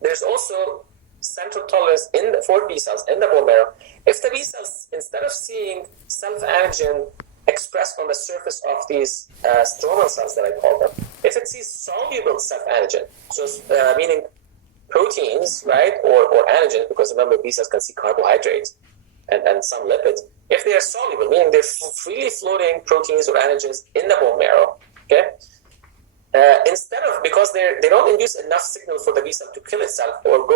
there's also central tolerance for B cells in the bone marrow. If the B cells, instead of seeing self-antigen expressed on the surface of these stromal cells that I call them, if it sees soluble self-antigen, so meaning proteins, right, or antigen, because remember B cells can see carbohydrates and some lipids. If they are soluble, meaning they're freely floating proteins or antigens in the bone marrow, okay, instead of, because they don't induce enough signal for the B cell to kill itself or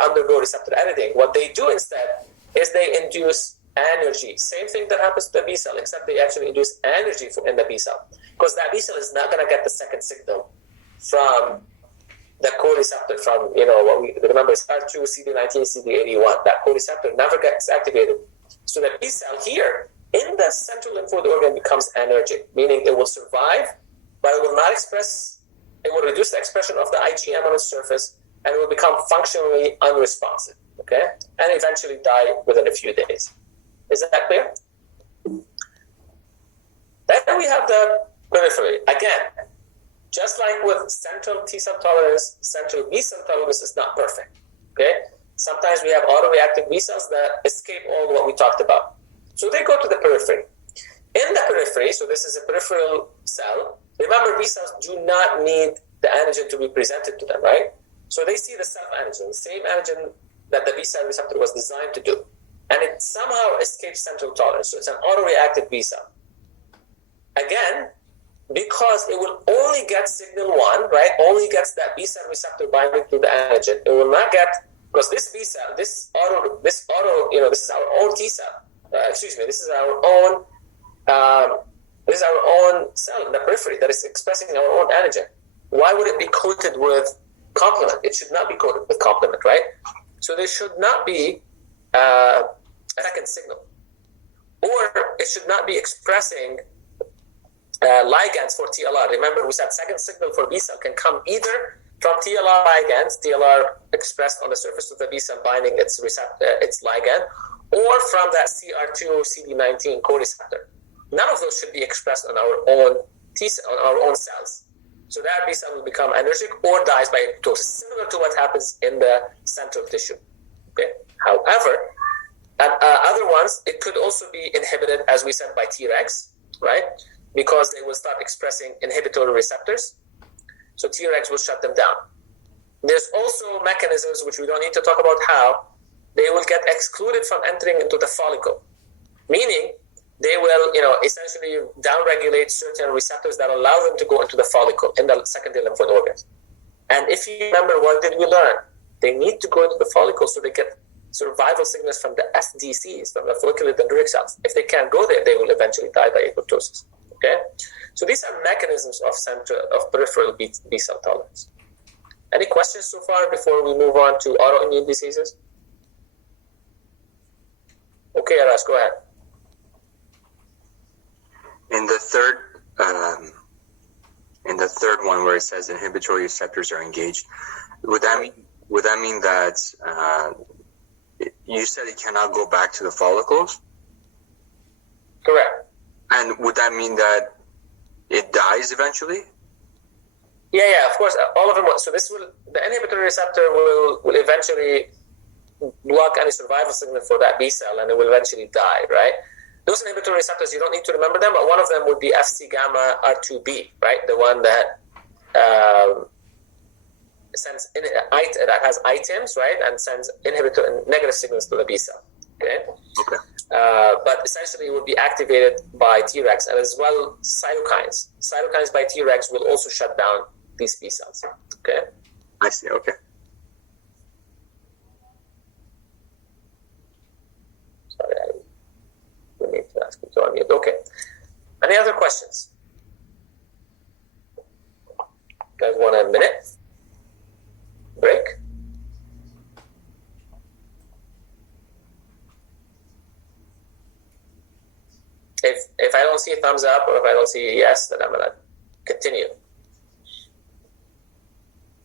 undergo receptor editing, what they do instead is they induce energy. Same thing that happens to the B cell, except they actually induce energy in the B cell, because that B cell is not going to get the second signal from the co-receptor from, what we remember is R2, CD19, CD81. That co-receptor never gets activated. So the B cell here in the central lymphoid organ becomes anergic, meaning it will survive, but it will not express, it will reduce the expression of the IgM on its surface, and it will become functionally unresponsive, okay? And eventually die within a few days. Is that clear? Then we have the periphery. Again, just like with central T cell tolerance, central B cell tolerance is not perfect, okay? Sometimes we have autoreactive B cells that escape all what we talked about. So they go to the periphery. In the periphery, so this is a peripheral cell, remember B cells do not need the antigen to be presented to them, right? So they see the self-antigen, the same antigen that the B cell receptor was designed to do. And it somehow escapes central tolerance. So it's an autoreactive B cell. Again, because it will only get signal 1, right? Only gets that B cell receptor binding to the antigen. It will not get, because this B cell, this is our own T cell. This is our own cell in the periphery that is expressing our own antigen. Why would it be coated with complement? It should not be coated with complement, right? So there should not be a second signal, or it should not be expressing ligands for TLR. Remember, we said second signal for B cell can come either from TLR ligands, TLR expressed on the surface of the B cell binding its ligand, or from that CR2 or CD19 co-receptor. None of those should be expressed on our own T cell, on our own cells. So that B cell will become anergic or dies by apoptosis, similar to what happens in the central tissue. Okay. However, other ones, it could also be inhibited, as we said, by Tregs, right? Because they will start expressing inhibitory receptors. So Tregs will shut them down. There's also mechanisms, which we don't need to talk about how, they will get excluded from entering into the follicle, meaning they will, essentially downregulate certain receptors that allow them to go into the follicle in the secondary lymphoid organs. And if you remember, what did we learn? They need to go into the follicle so they get survival signals from the SDCs, from the follicular dendritic cells. If they can't go there, they will eventually die by apoptosis. Okay, so these are mechanisms of peripheral B cell tolerance. Any questions so far before we move on to autoimmune diseases? Okay, Arash, go ahead. In the third one, where it says inhibitory receptors are engaged, would that mean that you said it cannot go back to the follicles? Correct. And would that mean that it dies eventually? Yeah, of course, all of them. So the inhibitory receptor will eventually block any survival signal for that B cell, and it will eventually die, right? Those inhibitory receptors, you don't need to remember them, but one of them would be Fc gamma R2b, right? The one that that has ITIMs, right, and sends negative signals to the B cell. Okay. But essentially, it would be activated by Tregs, and as well cytokines. Cytokines by Tregs will also shut down these B cells. Okay. I see. Okay. Sorry, I need to ask you to unmute. Okay. Any other questions? You guys want a minute break? If I don't see a thumbs up or if I don't see a yes, then I'm gonna continue.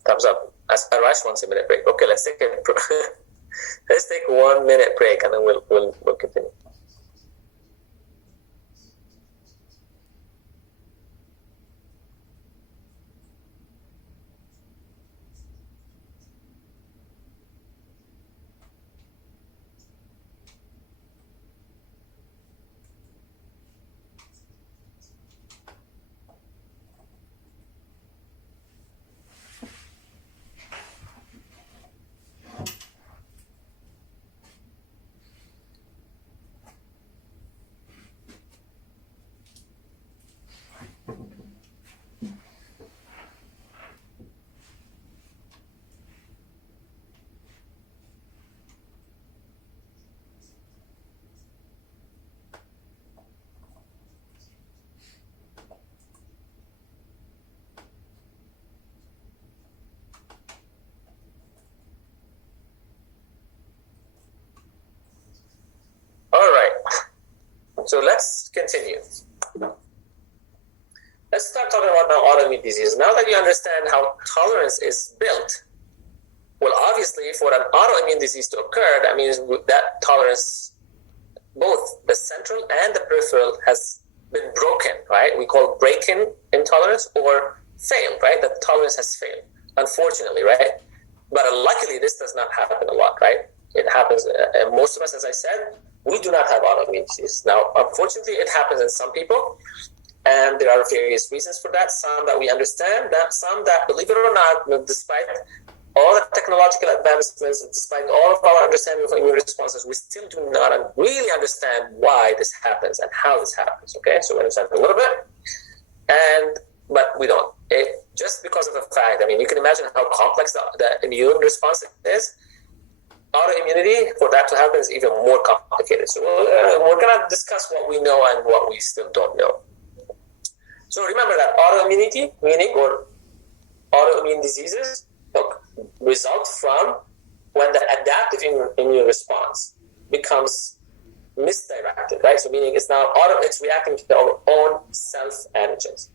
Thumbs up. Arash wants a minute break. Okay, let's take 1 minute break and then we'll continue. So let's continue. Let's start talking about now autoimmune disease. Now that you understand how tolerance is built, well, obviously, for an autoimmune disease to occur, that means that tolerance, both the central and the peripheral, has been broken, right? We call break-in intolerance or failed, right? That tolerance has failed, unfortunately, right? But luckily, this does not happen a lot, right? It happens, most of us, as I said, we do not have autoimmune disease. Now, unfortunately, it happens in some people, and there are various reasons for that. Some that we understand, some that, believe it or not, despite all the technological advancements, despite all of our understanding of immune responses, we still do not really understand why this happens and how this happens, okay? So we understand a little bit, but we don't. Just because of the fact, I mean, you can imagine how complex the immune response is. Autoimmunity, for that to happen, is even more complicated. So we're going to discuss what we know and what we still don't know. So remember that autoimmunity, meaning or autoimmune diseases, result from when the adaptive immune response becomes misdirected, right? So meaning it's reacting to our own self-antigens.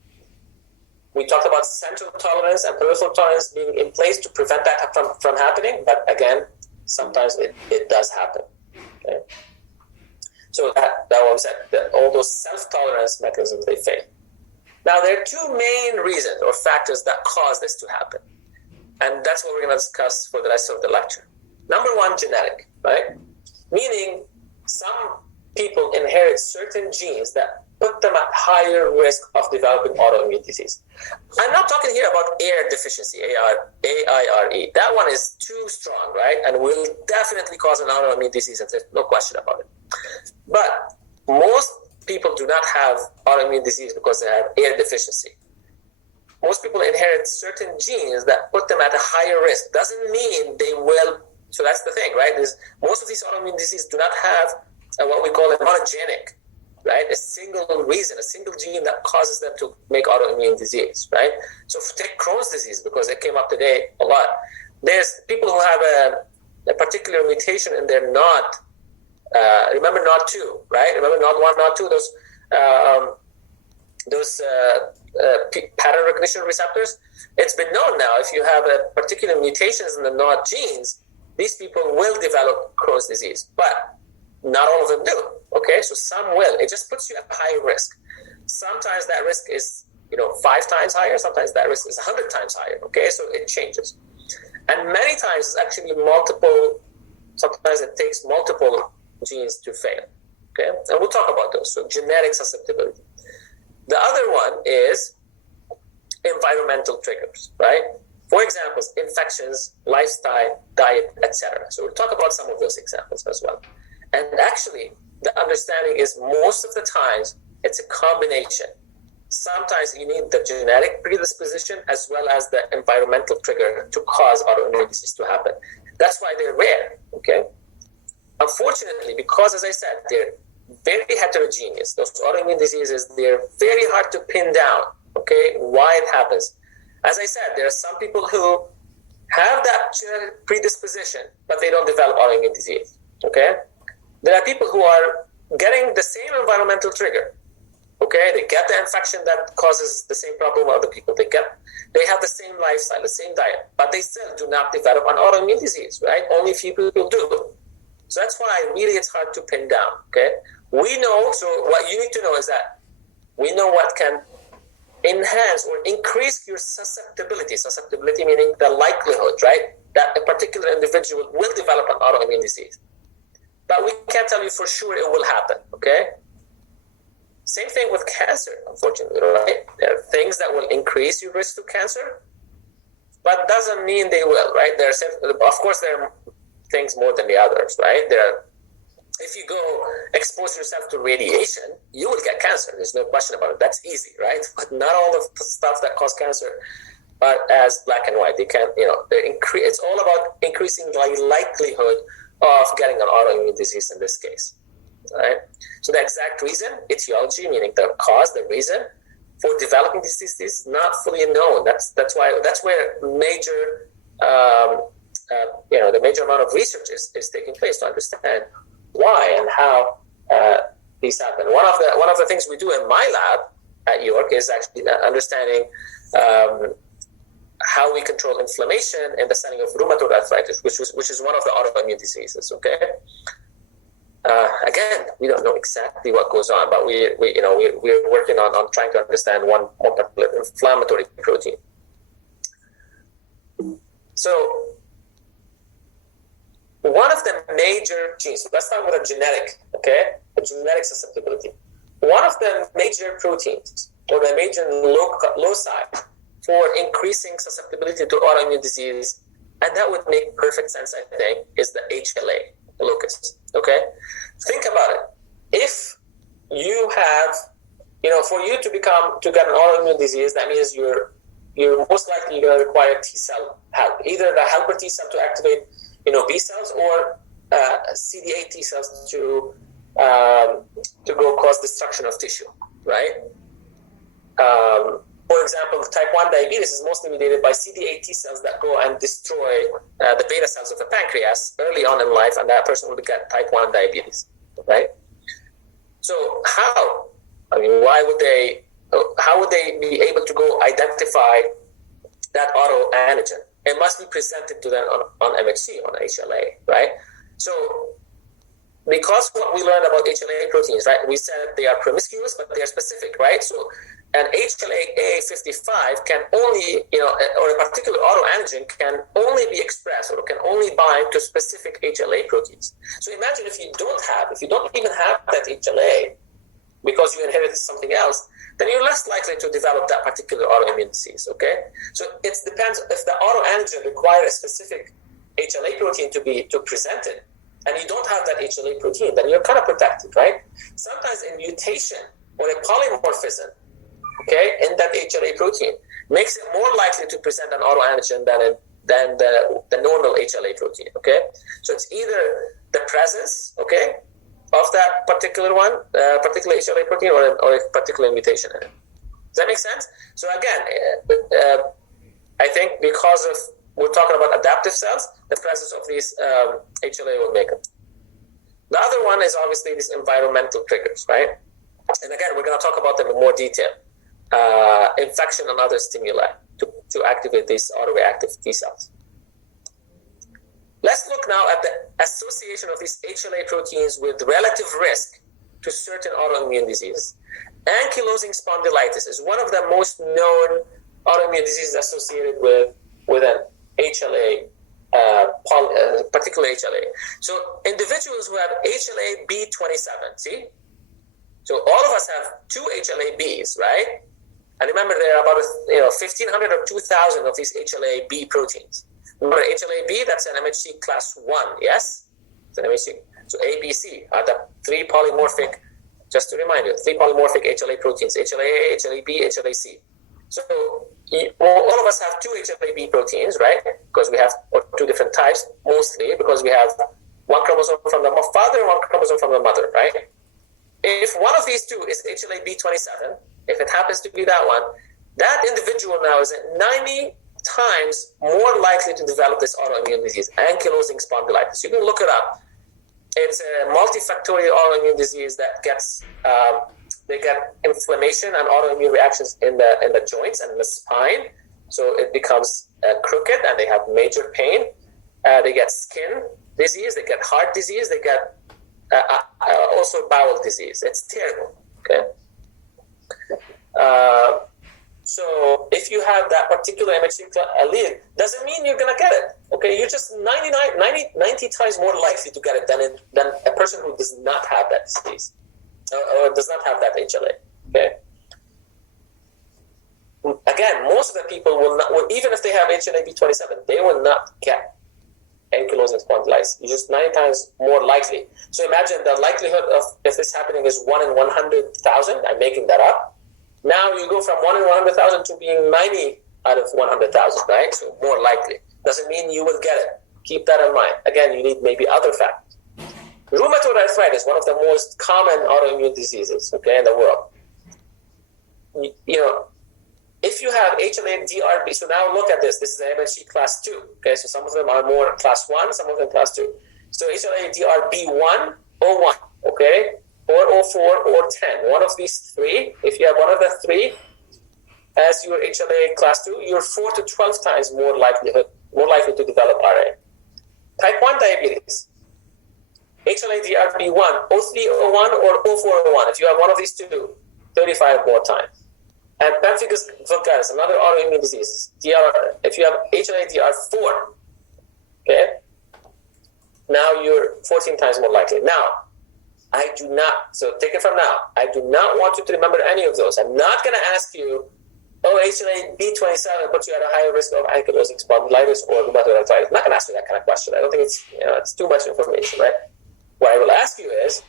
We talked about central tolerance and peripheral tolerance being in place to prevent that from happening, but again, sometimes it does happen. Okay? So that was that all those self-tolerance mechanisms, they fail. Now, there are two main reasons or factors that cause this to happen. And that's what we're going to discuss for the rest of the lecture. Number one, genetic, right? Meaning some people inherit certain genes that put them at higher risk of developing autoimmune disease. I'm not talking here about AIRE deficiency, AIRE. That one is too strong, right? And will definitely cause an autoimmune disease, and there's no question about it. But most people do not have autoimmune disease because they have AIRE deficiency. Most people inherit certain genes that put them at a higher risk. Doesn't mean they will. So that's the thing, right? Most of these autoimmune diseases do not have what we call a monogenic, right? A single reason, a single gene that causes them to make autoimmune disease, right? So take Crohn's disease, because it came up today a lot. There's people who have a particular mutation in their NOD. Remember NOD2, right? Remember NOD1, NOD2, those pattern recognition receptors. It's been known now, if you have a particular mutations in the NOD genes, these people will develop Crohn's disease, but not all of them do. Okay, so some will. It just puts you at high risk. Sometimes that risk is 5 times higher. Sometimes that risk is 100 times higher. Okay, so it changes, and many times it's actually multiple. Sometimes it takes multiple genes to fail. Okay, and we'll talk about those. So genetic susceptibility. The other one is environmental triggers, right? For example, infections, lifestyle, diet, etc. So we'll talk about some of those examples as well. And actually, the understanding is most of the times it's a combination. Sometimes you need the genetic predisposition as well as the environmental trigger to cause autoimmune disease to happen. That's why they're rare, okay? Unfortunately, because as I said, they're very heterogeneous. Those autoimmune diseases, they're very hard to pin down, okay, why it happens. As I said, there are some people who have that genetic predisposition, but they don't develop autoimmune disease, okay? There are people who are getting the same environmental trigger, okay? They get the infection that causes the same problem with other people. They have the same lifestyle, the same diet, but they still do not develop an autoimmune disease, right? Only few people do. So that's why really it's hard to pin down, okay? We know, so what you need to know is that we know what can enhance or increase your susceptibility. Susceptibility meaning the likelihood, right, that a particular individual will develop an autoimmune disease. But we can't tell you for sure it will happen, okay? Same thing with cancer, unfortunately, right? There are things that will increase your risk to cancer, but doesn't mean they will, right? Of course, there are things more than the others, right? If you go expose yourself to radiation, you will get cancer. There's no question about it. That's easy, right? But not all of the stuff that cause cancer are as black and white. They can, it's all about increasing the likelihood of getting an autoimmune disease in this case, right? So the exact reason, etiology, meaning the cause, the reason for developing this disease is not fully known. That's where major, the major amount of research is taking place to understand why and how these happen. One of the things we do in my lab at York is actually understanding how we control inflammation in the setting of rheumatoid arthritis, which is one of the autoimmune diseases. Okay. Again, we don't know exactly what goes on, but we're working on trying to understand one particular inflammatory protein. So one of the major genes, let's start with a genetic susceptibility. One of the major proteins or the major loci for increasing susceptibility to autoimmune disease, and that would make perfect sense, I think, is the HLA locus. Okay? Think about it. If you have, for you to get an autoimmune disease, that means you're most likely going to require T cell help, either the helper T cell to activate, B cells, or CD8 T cells to go cause destruction of tissue, right? For example, type 1 diabetes is mostly mediated by CD8 T cells that go and destroy the beta cells of the pancreas early on in life, and that person will get type 1 diabetes, right? So how would they be able to go identify that autoantigen? It must be presented to them on MHC, on HLA, right? So because what we learned about HLA proteins, right, we said they are promiscuous, but they are specific, right? So an HLA-A55 can only, or a particular autoantigen can only be expressed or can only bind to specific HLA proteins. So imagine if you don't even have that HLA because you inherited something else, then you're less likely to develop that particular autoimmune disease, okay? So it depends if the autoantigen requires a specific HLA protein to present it, and you don't have that HLA protein, then you're kind of protected, right? Sometimes a mutation or a polymorphism, okay, in that HLA protein makes it more likely to present an autoantigen than the normal HLA protein, okay? So it's either the presence, okay, of that particular particular HLA protein or a particular mutation in it. Does that make sense? So again, I think because of, we're talking about adaptive cells, the presence of these HLA will make them. The other one is obviously these environmental triggers, right? And again, we're going to talk about them in more detail. Infection and other stimuli to activate these autoreactive T cells. Let's look now at the association of these HLA proteins with relative risk to certain autoimmune diseases. Ankylosing spondylitis is one of the most known autoimmune diseases associated with an HLA, particular HLA. So individuals who have HLA B27, see? So all of us have two HLA-Bs, right? And remember, there are about 1,500 or 2,000 of these HLA-B proteins. Remember, HLA-B, that's an MHC class 1, yes? It's an MHC. So A, B, C are the three polymorphic, just to remind you, three polymorphic HLA proteins, HLA-A, HLA-B, HLA-C. So all of us have two HLA-B proteins, right? Because we have two different types, mostly because we have one chromosome from the father and one chromosome from the mother, right? If one of these two is HLA-B27, if it happens to be that one, that individual now is 90 times more likely to develop this autoimmune disease, ankylosing spondylitis. You can look it up. It's a multifactorial autoimmune disease that gets they get inflammation and autoimmune reactions in the joints and the spine. So it becomes crooked and they have major pain. They get skin disease, they get heart disease, they get also bowel disease. It's terrible. Okay. So if you have that particular MHC allele, doesn't mean you're going to get it. Okay, you're just 90 times more likely to get it than a person who does not have that disease or does not have that HLA. Okay. Again, most of the people will not, even if they have HLA-B27, they will not get ankylosing spondylitis. You're just 90 times more likely. So imagine the likelihood of if this happening is 1 in 100,000. I'm making that up. Now you go from 1 in 100,000 to being 90 out of 100,000, right? So more likely. Doesn't mean you will get it. Keep that in mind. Again, you need maybe other factors. Rheumatoid arthritis, one of the most common autoimmune diseases, okay, in the world. If you have HLA-DRB, so now look at this. This is an MHC class 2, okay? So some of them are more class 1, some of them class 2. So HLA-DRB1, O1, okay? or 04 or 10. One of these three, if you have one of the three as your HLA class 2, you're 4 to 12 times more likely to develop RA. Type 1 diabetes, HLA-DRB1, 0301 or 0401. If you have one of these two, 35 more times. And pemphigus vulgaris, another autoimmune disease. If you have HLA-DR4, okay, now you're 14 times more likely. Now, I do not, so take it from now, I do not want you to remember any of those. I'm not going to ask you, HLA-B27 puts you at a higher risk of ankylosing spondylitis or rheumatoid arthritis. I'm not going to ask you that kind of question. I don't think it's too much information, right? What I will ask you is,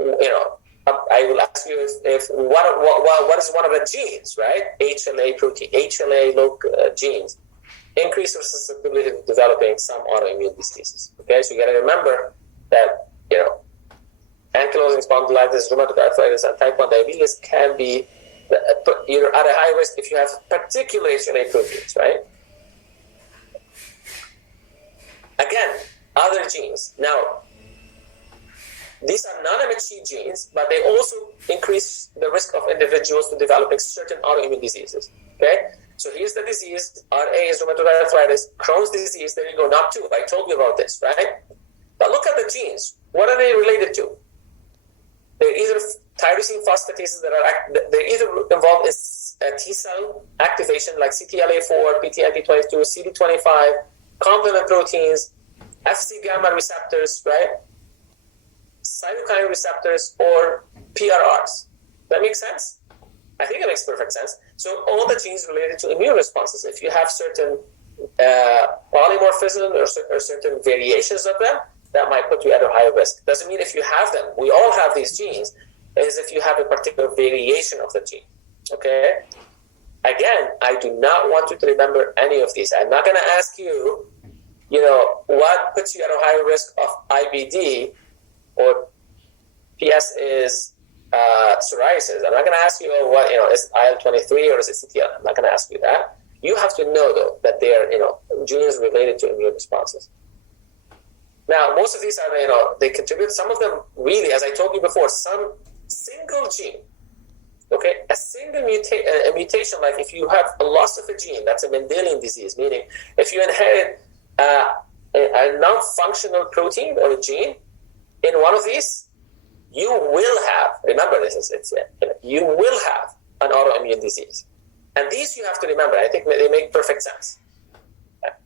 I will ask you if what is one of the genes, right? HLA protein, HLA genes increase susceptibility to developing some autoimmune diseases. Okay, so you got to remember that ankylosing spondylitis, rheumatoid arthritis, and type 1 diabetes can be you're at a high risk if you have particular HLA proteins, right? Again, other genes. Now, these are non-MHC genes, but they also increase the risk of individuals to developing certain autoimmune diseases. Okay? So here's the disease. RA is rheumatoid arthritis. Crohn's disease, there you go, not 2. I told you about this, right? But look at the genes. What are they related to? They're either tyrosine phosphatases they're either involved in T-cell activation like CTLA4, PTMP22, CD25, complement proteins, Fc gamma receptors, right? Cytokine receptors, or PRRs. That makes sense? I think it makes perfect sense. So all the genes related to immune responses, if you have certain polymorphism or certain variations of them, that might put you at a higher risk. Doesn't mean if you have them, we all have these genes, is if you have a particular variation of the gene. Okay? Again, I do not want you to remember any of these. I'm not going to ask you, what puts you at a higher risk of IBD or PS is psoriasis. I'm not going to ask you, is IL-23 or is it CTL? I'm not going to ask you that. You have to know, though, that they are, genes related to immune responses. Now, most of these are, they contribute. Some of them really, as I told you before, some single gene, okay, a single mutation, like if you have a loss of a gene, that's a Mendelian disease, meaning if you inherit a non-functional protein or a gene in one of these, you will have, remember this, you will have an autoimmune disease. And these you have to remember. I think they make perfect sense.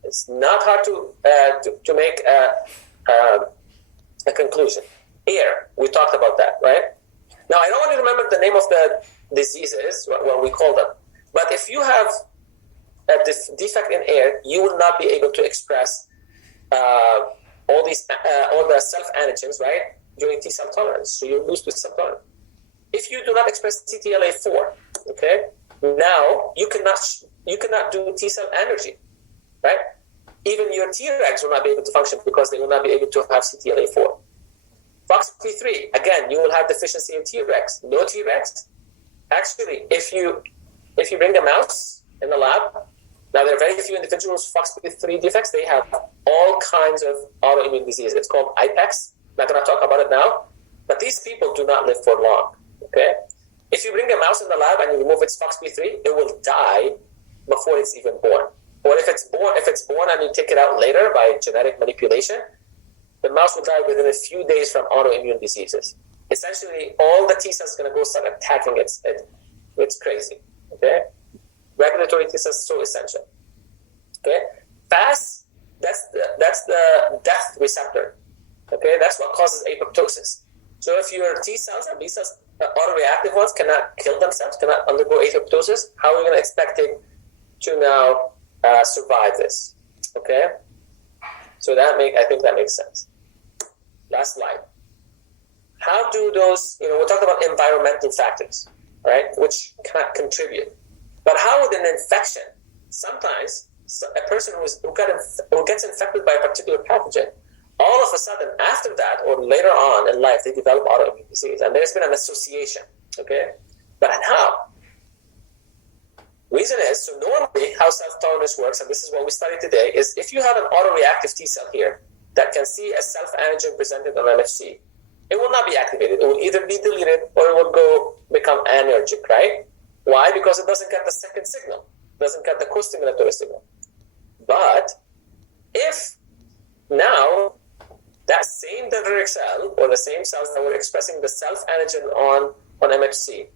It's not hard to make a conclusion. Here, we talked about that, right? Now, I don't want you to remember the name of the diseases, what we call them. But if you have a defect in air, you will not be able to express all the self-antigens, right, during T-cell tolerance. So you lose T-cell tolerance. If you do not express CTLA4, okay, now you cannot do T-cell energy, right? Even your Tregs will not be able to function because they will not be able to have CTLA4. FOXP3, again, you will have deficiency in Tregs. No Tregs. Actually, if you bring a mouse in the lab, now there are very few individuals with FOXP3 defects. They have all kinds of autoimmune disease. It's called IPEX. I'm not going to talk about it now. But these people do not live for long. Okay? If you bring a mouse in the lab and you remove its FOXP3, it will die before it's even born. Or if it's born and you take it out later by genetic manipulation, the mouse will die within a few days from autoimmune diseases. Essentially, all the T cells are going to go start attacking it. It's crazy. Okay? Regulatory T cells so essential. Okay? FAS, that's the death receptor. Okay? That's what causes apoptosis. So if your T cells and B cells, autoreactive ones, cannot kill themselves, cannot undergo apoptosis, how are we going to expect it to now survive this? Okay? So I think that makes sense. Last slide. How do those, we're talking about environmental factors, right, which cannot contribute. But how would an infection, sometimes a person who gets infected by a particular pathogen, all of a sudden after that or later on in life, they develop autoimmune disease. And there's been an association, okay? But how? Reason is, so normally how self-tolerance works, and this is what we studied today, is if you have an autoreactive T cell here that can see a self-antigen presented on MHC, it will not be activated. It will either be deleted or it will become anergic, right? Why? Because it doesn't get the second signal, doesn't get the co-stimulatory signal. But if now that same dendritic cell or the same cells that were expressing the self-antigen on MHC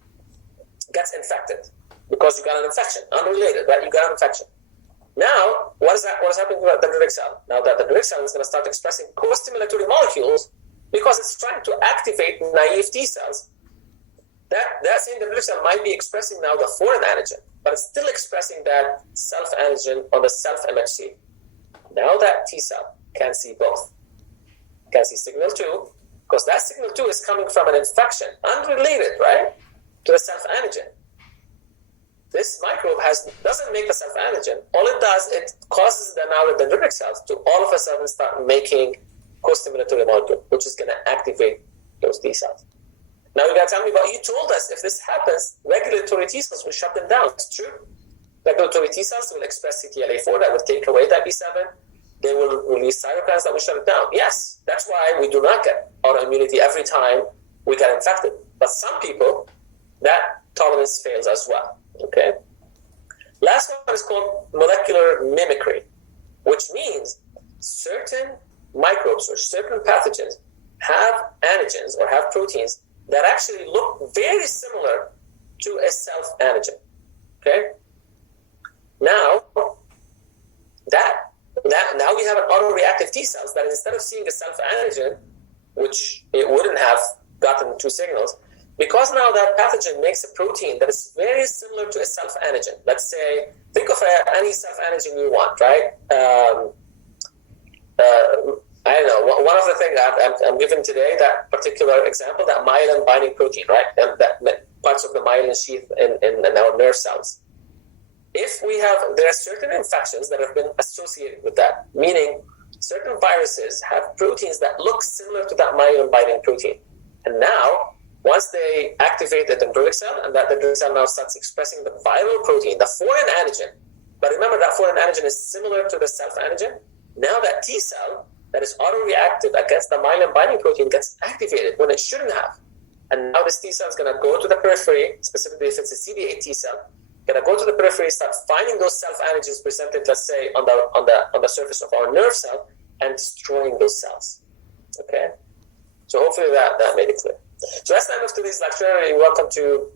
gets infected because you got an infection, unrelated, right? You got an infection. Now, what is happening to that dendritic cell? Now that dendritic cell is going to start expressing co-stimulatory molecules because it's trying to activate naive T cells. That same dendritic cell might be expressing now the foreign antigen, but it's still expressing that self-antigen on the self-MHC. Now that T cell can see both. Can see signal 2, because that signal 2 is coming from an infection, unrelated, right, to the self-antigen. This microbe doesn't make the self-antigen. All it does, it causes now the dendritic cells to all of a sudden start making co-stimulatory molecule, which is going to activate those T cells. Now you got to tell me, but you told us if this happens, regulatory T cells will shut them down. It's true. Regulatory T cells will express CTLA4 that will take away that B7. They will release cytokines that will shut it down. Yes, that's why we do not get autoimmunity every time we get infected. But some people, that tolerance fails as well. Okay. Last one is called molecular mimicry, which means certain microbes or certain pathogens have antigens or have proteins that actually look very similar to a self-antigen. Okay. Now we have an autoreactive T cells that instead of seeing a self-antigen, which it wouldn't have gotten 2 signals, because now that pathogen makes a protein that is very similar to a self-antigen. Let's say, think of any self-antigen you want, right? I don't know. One of the things that I'm giving today, that particular example, that myelin binding protein, right? And that parts of the myelin sheath in our nerve cells. There are certain infections that have been associated with that, meaning certain viruses have proteins that look similar to that myelin binding protein. And now, once they activate the dendritic cell, and that dendritic cell now starts expressing the viral protein, the foreign antigen, but remember that foreign antigen is similar to the self-antigen, now that T cell that is autoreactive against the myelin binding protein gets activated when it shouldn't have. And now this T cell is going to go to the periphery, specifically if it's a CD8 T cell, going to go to the periphery, start finding those self-antigens presented, let's say, on the surface of our nerve cell and destroying those cells. Okay? So hopefully that made it clear. So that's the end of today's lecture. You're welcome to,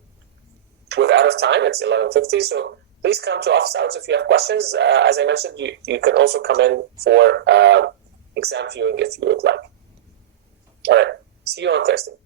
we're out of time, it's 11:50, so please come to office hours if you have questions. As I mentioned, you can also come in for exam viewing if you would like. All right, see you on Thursday.